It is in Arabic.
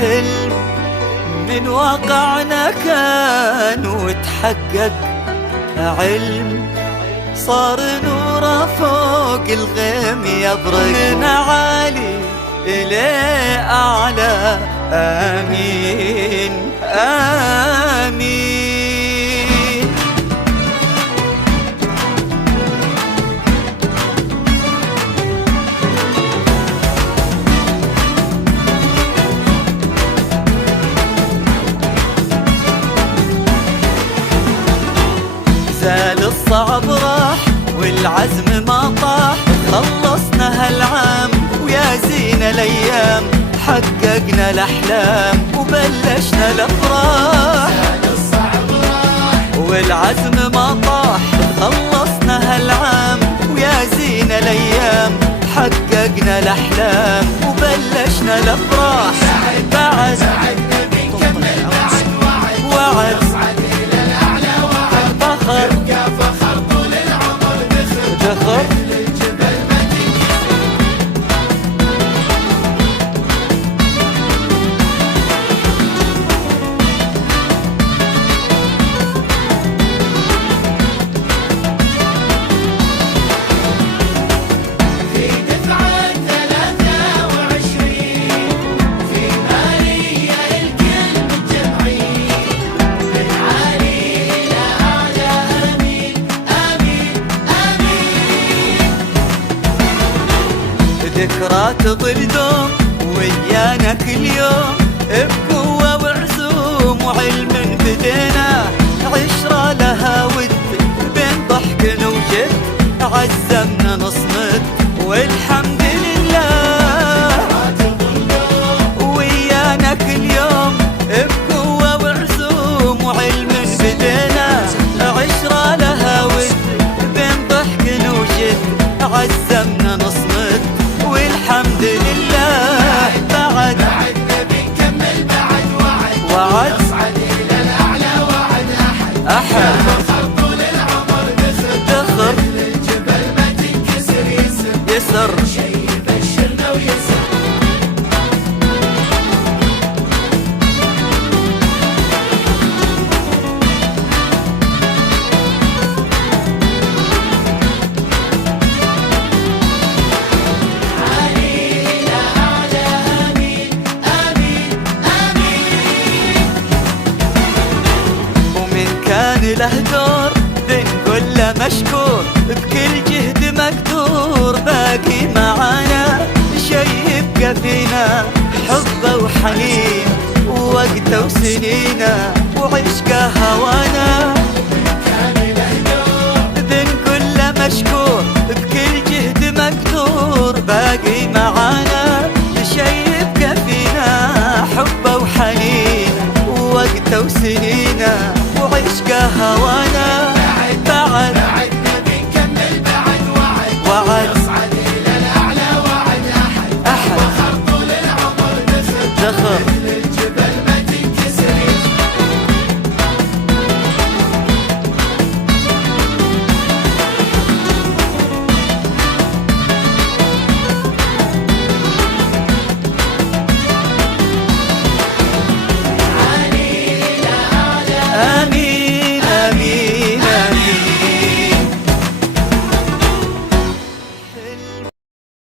حلم من واقعنا كان وتحقق، علم صار نوره فوق الغيم يبرق، من عالي إلى أعلى. آمين آمين. زال الصعب راح والعزم ما طاح، خلصنا هالعام ويا زين الايام، حققنا الاحلام وبلشنا الافراح. زال الصعب راح والعزم ما طاح، خلصنا هالعام ويا زين الايام، حققنا الاحلام وبلشنا الافراح. بعد سعدنا بنكمل بعد وعد نصعد الى الاعلى، وعد فخر يبقى فخر طول العمر دخر مثل الجبل ما تنكسر. في دفعة 23 في ماريا الكل متجمعين، من عالي إلى أعلى. آمين آمين آمين. ذكرى تظل دوم ويانا كل يوم، بقوة وعزوم وعلم بدينا، عشرة لها ود بين ضحك وجد، عزمنا نصمد والحمد لله. ويانا كل يوم بقوة وعزوم وعلم بدينا، عشرة لها ود بين ضحك وجد، عزمنا نصمد والحمد لله. بعد بعدنا بنكمل بعد وعد نصعد إلى الأعلى، وعد أحد فخر طول العمر دخر مثل الجبل ما تنكسر. يسر شي يبشرنا ويسر. كان له دور ذن كله مشكور، بكل جهد مقدور باقي معانا، شي يبقى فينا حبه وحنين ووقته وسنينه وعشقه هوانا. كان له دور ذن كله مشكور، بكل جهد مقدور باقي معانا، شي يبقى فينا حبه وحنين ووقته وسنينه وعشقه هوانا.